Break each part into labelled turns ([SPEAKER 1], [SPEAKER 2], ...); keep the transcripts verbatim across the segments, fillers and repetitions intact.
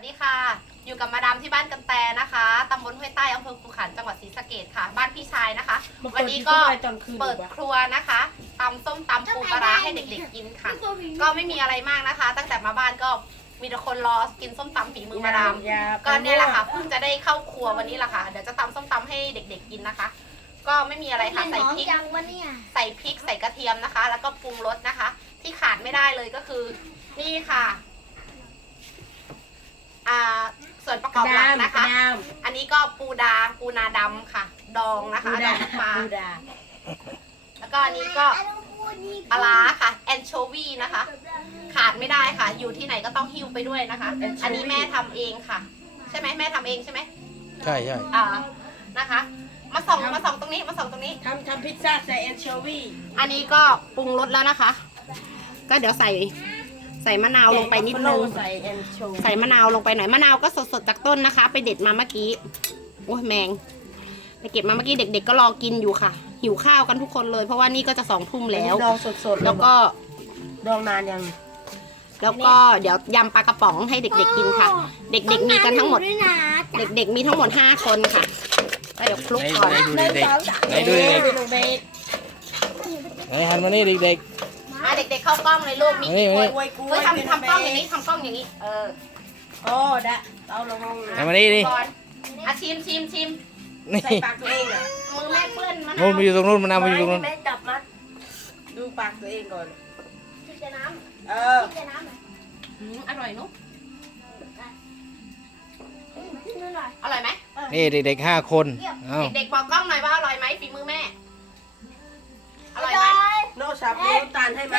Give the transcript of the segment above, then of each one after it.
[SPEAKER 1] สวัสดีค่ะอยู่กับมาดามที่บ้านกันแตนะคะตำบลห้วยใต้อำเภอคูขันจังหวัดศรีสะเกษค่ะบ้านพี่ชายนะคะวันนี้ก็เปิดครัวนะคะตำส้มตำปูปลาร้าให้เด็กๆกินค่ะก็ไม่มีอะไรมากนะคะ ตั้งแต่มาบ้านก็มีแต่คนรอกินส้มตำฝีมือมาดามก็เนี่ยแหละค่ะเพิ่งจะได้เข้าครัววันนี้แหละค่ะเดี๋ยวจะตำส้มตำให้เด็กๆกินนะคะ ก็ไม่มีอะไรค่ะใส่พริกใส่พริกใส่กระเทียมนะคะ แล้วก็ปรุงรสนะคะ ที่ขาดไม่ได้เลยก็คือนี่ค่ะอ่าส่วนประกอบหลักนะคะ อันนี้ก็ปูดาปูนาดำค่ะ ดองนะคะดองปลาแล้วก็อันนี้ก็ปลาร้าค่ะแอนโชวีนะคะขาดไม่ได้ค่ะ อยู่ที่ไหนก็ต้องหิ้วไปด้วยนะคะ อันนี้แม่ทำเองค่ะ ใช่ไหมแม่ทำเองใช่ไหม
[SPEAKER 2] ใช่ใช่
[SPEAKER 1] อ่านะคะมาส่องมาส่องตรงนี้มาส่องตรงนี้
[SPEAKER 3] ทำทำพิซซ่าใส่แอนโชวี
[SPEAKER 1] อันนี้ก็ปรุงรสแล้วนะคะ ก็เดี๋ยวใส่ใส่มะนาวลงไปนิดนึง
[SPEAKER 3] ใส่แอนโชวี
[SPEAKER 1] ใส่มะนาวลงไปหน่อยมะนาวก็สดๆจากต้นนะคะ ไปเด็ดมาเมื่อกี้โอ้ยแมงไปเก็บมาเมื่อกี้เด็กๆก็รอกินอยู่ค่ะหิวข้าวกันทุกคนเลยเพราะว่านี่ก็จะสองทุ่มแล้ว
[SPEAKER 3] ดองสดๆ
[SPEAKER 1] แล้วก็
[SPEAKER 3] ดองนานยัง
[SPEAKER 1] แล้วก็เดี๋ยวยำปลากระป๋องให้เด็กๆกินค่ะ เด็กๆมีกันทั้งหมดเด็กๆมีทั้งหมดห้าคนค่ะก็เดี๋ยวคลุกก่อน
[SPEAKER 2] ไหนดูเด็กไหนดูเด็กไหนหันมานี่เด็ก
[SPEAKER 1] มาเด็กๆเข้ากล้องเลยลูกมีกี่คนเฮ้ยทำทำกล้องอย่างนี้ทำกล้องอย่างนี้เออ
[SPEAKER 3] โอ้ดะเอาลง
[SPEAKER 2] หันมานี่ดิ
[SPEAKER 1] อ่ะชิมชิมชิม
[SPEAKER 3] ใส่ปากตัวเองเหรอ
[SPEAKER 1] มือแม่เปื้อนมะนาว
[SPEAKER 2] นู่นมาอยู่ตรงนู้นมะนาวมาอยู่ตรงนู้น
[SPEAKER 3] แม่จับมัดดูปากตัวเองก่อน
[SPEAKER 1] ชิมแต่น้ำ
[SPEAKER 3] เออ
[SPEAKER 1] ชิมแต่น้ำอร่อยนุ๊กอร่อยไหม
[SPEAKER 2] นี่เด็กๆห้าคน
[SPEAKER 1] เด็กๆบอกกล้องหน่อยว่าอร่อยไหมฝีมือแม่อร่อยไหม
[SPEAKER 3] โน้ชาบูตาลให้ไหม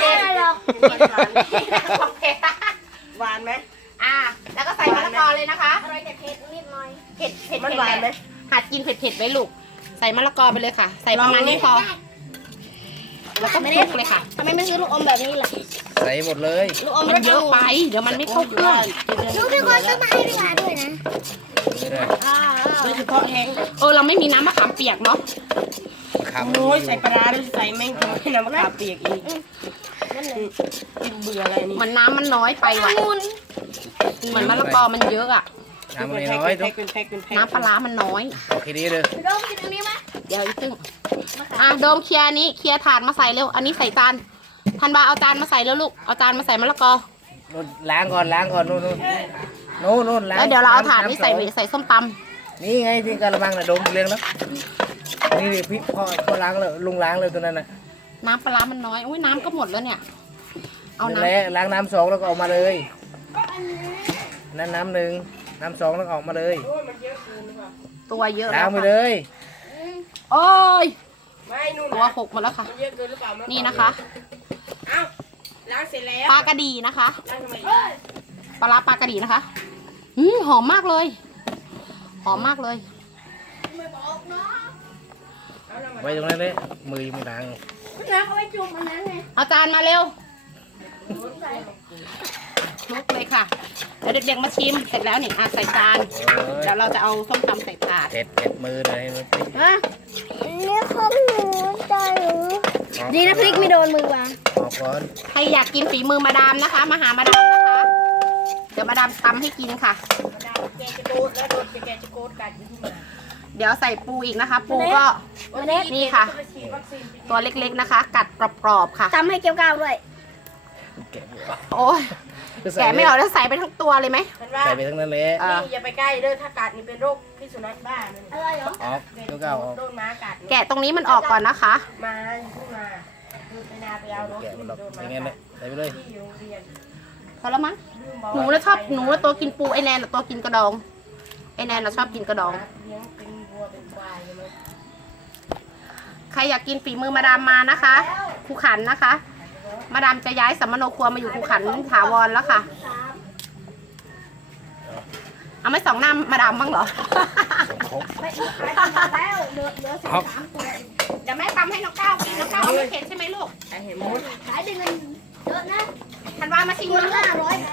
[SPEAKER 3] หวานไหม
[SPEAKER 1] อ่าแล้วก็ใส่มะละกอเลยนะคะอร่อยแต่เผ็ดนิดหน่อยเผ็ดเผ็ด
[SPEAKER 3] มันหวานไหม
[SPEAKER 1] หัดกินเผ็ดๆไว้ลูกใส่มะละกอไปเลยค่ะใส่ประมาณนี้พอแล้วก็คลุกเลยค่ะทำไมไม่ซื้อลูกอมแบบนี้ล่ะ
[SPEAKER 2] ใส่หมดเลย
[SPEAKER 1] ลูกอมมันเยอะไปเดี๋ยวมันไม่เข้าเครื่อง
[SPEAKER 4] ลูกพี่คนต้องมาให้พี่หวานด้วยนะ
[SPEAKER 3] โดยเฉพาะแห้ง
[SPEAKER 1] เออเราไม่มีน้ำมะขามเปียกเนาะ
[SPEAKER 3] โอ้ยใส่ปลาด้วยใส่แม่งทำให้น้ำมะขามเปียกอีกกินเบื่ออะไรนี่
[SPEAKER 1] มันน้ำมันน้อยไปว่ะเหมือนมะละกอมันเยอะอ่ะ
[SPEAKER 2] น้ำมันน้อยตุ๊ก
[SPEAKER 1] น้ำปลามันน้อย
[SPEAKER 2] โอเคดีเลย
[SPEAKER 4] โดมกินตรงนี้ไหม
[SPEAKER 1] เดี๋ยวอีกตึ้งอ่ะโดมเคลียร์นี้เคลียร์ถาดมาใส่เร็วอันนี้ใส่จานพันบาเอาจานมาใส่แล้วลูกเอาจานมาใส่มะละกอ
[SPEAKER 2] นู่นล้างก่อนล้างก่อนนู่นนู่นนู่นนู่นล้าง
[SPEAKER 1] แล้วเดี๋ยวเราเอาถาดนี้ใส่ใส่ส้มต
[SPEAKER 2] ำนี่ไงที่กระมังน่ะโดมเลี้ยงแล้วนี่พี่พ่อพ่อล้างเลยลุงล้างเลยตัวนั้นน่ะ
[SPEAKER 1] น้ำปลามันน้อยอุ้ยน้ำก็หมดแล้วเนี่ย
[SPEAKER 2] เอาน้ำล้างน้ำสองแล้วก็ออกมาเลยนั่นน้ำหนึ่งน้ำสองแล้วออกมาเลย
[SPEAKER 1] ตัวเยอะ
[SPEAKER 2] ล้างไปเลย
[SPEAKER 1] โอ้ยตัวหกหมดแล้วค่ะนี่นะคะ
[SPEAKER 3] ล้างเสร็จแล้ว
[SPEAKER 1] ปลากระดีนะคะปลาปลากระดีนะคะอืมหอมมากเลยหอมมากเลย
[SPEAKER 2] ไว้ตรงนั้นเลยมือยังไม่ล้าง
[SPEAKER 4] น้ำเอาไว้จุ่มอันนั้นไง
[SPEAKER 1] เอาจานมาเร็วคลุกเลยค่ะแล้วเด็กๆมาชิมเสร็จแล้วนี่อ่ะใส่จานเดี๋ยวเราจะเอาส้มตำใส่ถาด
[SPEAKER 2] เผ็ดเผ็ดมือเลย
[SPEAKER 4] ฮะนี่ของหนูใจหนูดีนะพริกไม่โดนมือวะ
[SPEAKER 2] ออกก่อน
[SPEAKER 1] ใครอยากกินฝีมือมาดามนะคะมาหามาดามนะคะเดี๋ยวมาดามตำให้กินค่ะ
[SPEAKER 3] แกจะโกดแล้วโดนแกจะโกดกัน
[SPEAKER 1] เดี๋ยวใส่ปูอีกนะคะปูก็นี่ค่ะตัวเล็กๆนะคะกัดกรอบๆค่ะ
[SPEAKER 4] ทำให้เกี่ยวก้าวด้วย
[SPEAKER 1] โอ้ยแกะไม่ออกแล้วใส่ไปทั้งตัวเลยไหม
[SPEAKER 2] ใส่ไปทั้งนั้นเลย
[SPEAKER 3] นี่อย่าไปใกล้เด้อถ้ากัดนี่เป็นโรคพิษสุนัขบ้า
[SPEAKER 4] อะไรเหรอ
[SPEAKER 2] ออกเกี่ยวก้าวออก
[SPEAKER 3] โดนม้ากัด
[SPEAKER 1] แกะตรงนี้มันออกก่อนนะคะ
[SPEAKER 3] มาขึ้นมาดูไปนาไปเอารถที่โดนม้า
[SPEAKER 2] อย่างเงี้ยเลยใส่ไปเลย
[SPEAKER 1] พอแล้วมั้งหนูแล้วชอบหนูแล้วตัวกินปูไอแนนตัวกินกระดองไอแนนเราชอบกินกระดองใครอยากกินฝีมือมาดามมานะคะภูขันนะคะมาดามจะย้ายสัมมโนครัวมาอยู่ภูขันถาวรแล้วค่ะเอาไม่สองหน้ามาดามบ้างเหรอเดี๋ยวแม่ตำให้น้องก้าวกินน้องก้าวเอาไม่เผ็ดใช่ไหมลูก
[SPEAKER 4] ขายได้เงินเยอะนะ
[SPEAKER 1] ธันวามาชิมเร็ว
[SPEAKER 4] ห้าร้อย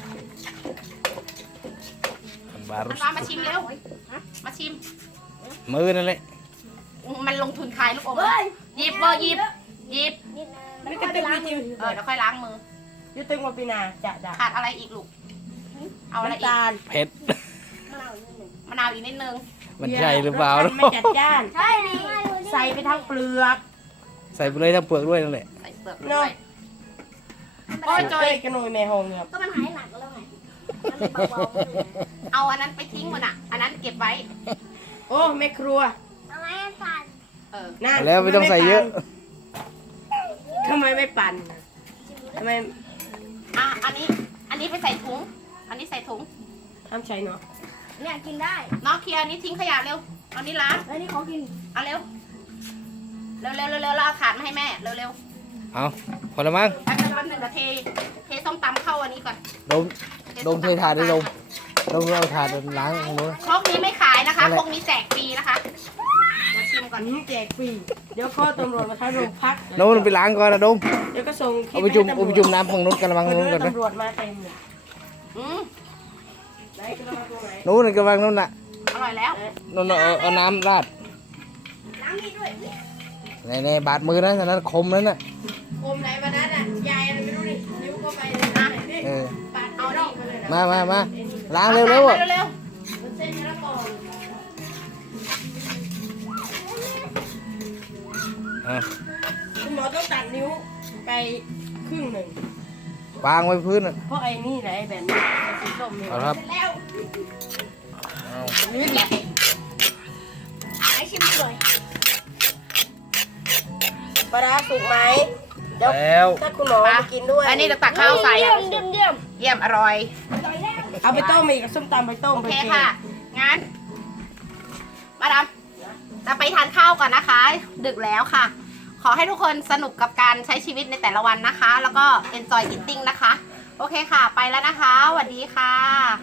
[SPEAKER 1] ธันวามาชิมเร็วมาชิม
[SPEAKER 2] มือนั่นเลย
[SPEAKER 1] มันลงทุนขายลูกอมหยิบเบอร์หยิบหยิบ
[SPEAKER 3] ไม่กระตึง
[SPEAKER 1] เออเดี๋ยวค่อยล้างมือ
[SPEAKER 3] ยุตึงมาปีนาจะจะ
[SPEAKER 1] ขาดอะไรอีกลูกเอาอะไรอี
[SPEAKER 3] น้ำ
[SPEAKER 1] ก
[SPEAKER 3] ตาล
[SPEAKER 2] เผ็ด
[SPEAKER 1] มะนาวอีกนิดนึง
[SPEAKER 2] มันใช่หรือเปล่า
[SPEAKER 3] สชติไม่จัดจ้าน
[SPEAKER 4] ใช่ดิ
[SPEAKER 3] ใส่ไปทั้งเปลือก
[SPEAKER 2] ใส่ไปเลยทั้งเปลือกด้วยนั่นแหละ
[SPEAKER 1] ใส่เปลือก
[SPEAKER 3] เน
[SPEAKER 1] ด้ว
[SPEAKER 3] อะ
[SPEAKER 1] ยโอ้ยจอย
[SPEAKER 3] กระโนยแม่หงเนี่ย
[SPEAKER 4] ก็มันหายหนักแล้วไงมันเลยเบาๆเลย
[SPEAKER 1] เอาอันนั้นไปทิ้งหมดอ่ะ อันนั้นเก็บไว้
[SPEAKER 3] โอ้แม่ครัว
[SPEAKER 4] ทำไมมันสั่น
[SPEAKER 1] เออ
[SPEAKER 3] นั่น
[SPEAKER 2] แล้วไม่ต้องใส่เยอะ
[SPEAKER 3] ทำไมไม่ปั่นทำไม
[SPEAKER 1] อ่ะ อันนี้ อันนี้ไปใส่ถุง อันนี้ใส่ถุง
[SPEAKER 3] ทำใช้เนาะ
[SPEAKER 4] เนี่ยกินได้
[SPEAKER 1] น้องเคลียร์อันนี้ทิ้งขยะเร็วเอานี้ล้าง
[SPEAKER 4] แล้วนี่เขากิน
[SPEAKER 1] เอาเร็ว เร็วเร็วเร็วเร็วเราเอาถาดมาให้แม่ เร็วเร็ว
[SPEAKER 2] เอาพอละมั้ง
[SPEAKER 1] แป๊บนึงแป๊บนึงเดี๋ยวเท เทส้มตำเข้าอันนี้ก่อน
[SPEAKER 2] ดมดมเทถาดได้ดมดมเอาถาดล้างตรงนู้น
[SPEAKER 1] ครกนี้ไม่ขายนะคะ
[SPEAKER 2] นั่นแหละ
[SPEAKER 1] ครกนี้แจกฟรีนะคะมาชิมก่อน
[SPEAKER 3] อันนี้แจกฟรีเดี๋ยวข้อตำรวจมาทั้งโรงพัก
[SPEAKER 2] โน้นไปล้างก่อนนะดม
[SPEAKER 3] เดี๋ยวก็ส่งคลิป
[SPEAKER 2] เอาไปจุ่ม
[SPEAKER 3] ให้
[SPEAKER 2] เอาไปจุ่มน้ำของนู้นกระมัง
[SPEAKER 3] ตำร
[SPEAKER 2] นู้
[SPEAKER 3] วน จ
[SPEAKER 2] ก่อนนะ
[SPEAKER 3] ตำรวจมาเต็มเลย
[SPEAKER 1] อืม
[SPEAKER 3] ไหนกระมังตัวไหน
[SPEAKER 2] นู้นกระมังนู้นน่ะ
[SPEAKER 1] อร่อยแล้ว
[SPEAKER 2] นู้นเอาเอาน้ำราด
[SPEAKER 4] ล้างมีดด้วย
[SPEAKER 2] ในในบาดมือนะฉะนั้นคมนั้นน่ะ
[SPEAKER 3] อมไหนมานั้นอ่ะยายอะไรไม่รู้นี่นิ้วก็ไปเลยนะนี่
[SPEAKER 2] เออ
[SPEAKER 3] ปาดเอาดอกไปเลยนะ
[SPEAKER 2] มามามาล้างเร็วเร็วอ่ะ
[SPEAKER 1] เร็วเร็ว
[SPEAKER 3] มันเส้นมะละกอ
[SPEAKER 2] อ่ะ
[SPEAKER 3] คุณหมอต้องตัดนิ้วไปครึ่งหนึ่ง
[SPEAKER 2] วางไว้พื้นน่ะ
[SPEAKER 3] เพราะไอ้นี่แหละไอ้แบบนี้ไอ้สีส้มเนี่ย
[SPEAKER 2] เอาครับ
[SPEAKER 3] แล้ว
[SPEAKER 2] เอา
[SPEAKER 3] นี่แหละ
[SPEAKER 4] ไอชิมด้วย
[SPEAKER 3] ปลาร้าสุกไหมเดี๋ยว
[SPEAKER 2] แล้ว
[SPEAKER 3] ถ้าคุณหมอมากินด้วย
[SPEAKER 1] อันนี้จะตักข้าวใส่
[SPEAKER 4] เยี่ยมเยี่ยมเยี่ยม
[SPEAKER 1] เยี่ยมอร่อย
[SPEAKER 3] เอาไปต้มอีกส้มตำไปต้ม
[SPEAKER 1] โอ
[SPEAKER 3] ไป
[SPEAKER 1] เค
[SPEAKER 3] กิน
[SPEAKER 1] ค่ะ งั้น มาดามจะไปทานข้าวก่อนนะคะ ดึกแล้วค่ะ ขอให้ทุกคนสนุกกับการใช้ชีวิตในแต่ละวันนะคะ แล้วก็ enjoy eating นะคะ โอเคค่ะ ไปแล้วนะคะสวัสดีค่ะ